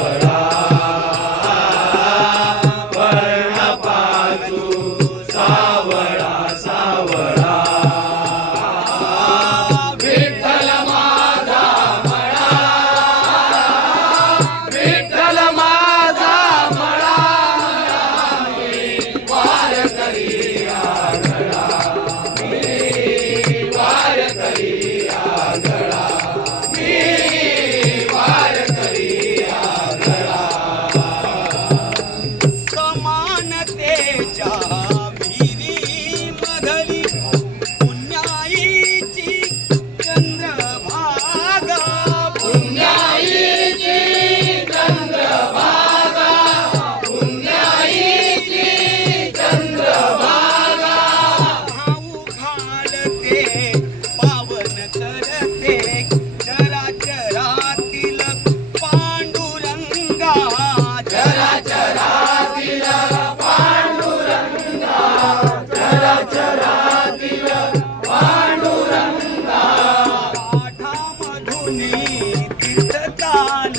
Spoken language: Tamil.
Rama. நீ திருத்தான